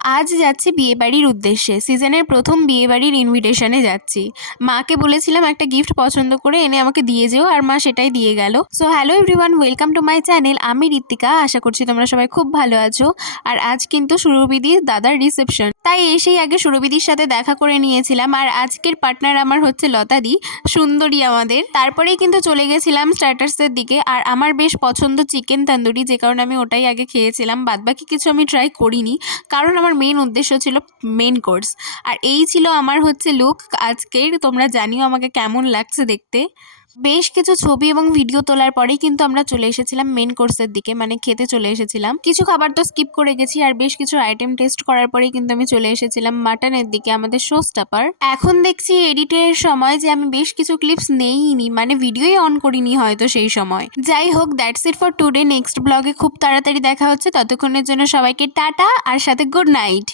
আজ যাচ্ছি বিয়েবাড়ির উদ্দেশ্যে, সিজনের প্রথম বিয়েবাড়ির ইনভিটেশনে যাচ্ছি। মাকে বলেছিলাম একটা গিফট পছন্দ করে এনে আমাকে দিয়ে যেও, আর মা সেটাই দিয়ে গেল। So hello everyone, welcome to my channel. আমি ঋত্বিকা, আশা করছি তোমরা সবাই খুব ভালো আছো। আর আজ কিন্তু সুরভিদির দাদার রিসেপশন, তাই এসেই আগে সুরভিদির সাথে দেখা করে নিয়েছিলাম। আর আজকের পার্টনার আমার হচ্ছে লতাদি, সুন্দরী আমাদের। তারপরেই কিন্তু চলে গেছিলাম স্টার্টার্সের দিকে। আর আমার বেশ পছন্দ চিকেন তন্দুরি, যে কারণে আমি ওটাই আগে খেয়েছিলাম। বাদবাকি কিছু আমি ট্রাই করিনি, কারণ আমার মেন উদ্দেশ্য ছিল মেন কোর্স। আর এই ছিল আমার হচ্ছে লুক আজকের। তোমরা জানিও আমাকে কেমন লাগছে দেখতে। বেশ কিছু ছবি এবং ভিডিও তোলার পরেই কিন্তু আমরা চলে এসেছিলাম মেন কোর্সের দিকে, মানে খেতে চলে এসেছিলাম। কিছু খাবার তো স্কিপ করে গেছি, আর বেশ কিছু আইটেম টেস্ট করার পরেই কিন্তু আমি চলে এসেছিলাম মাটনের দিকে, আমাদের শো স্টপার। এখন দেখছি এডিটের সময় যে আমি বেশ কিছু ক্লিপস নেইনি, মানে ভিডিওই অন করিনি হয়তো সেই সময়। যাই হোক, that's it for today. Next ব্লগে খুব তাড়াতাড়ি দেখা হচ্ছে। ততক্ষণের জন্য সবাইকে টাটা, আর সাথে গুড নাইট।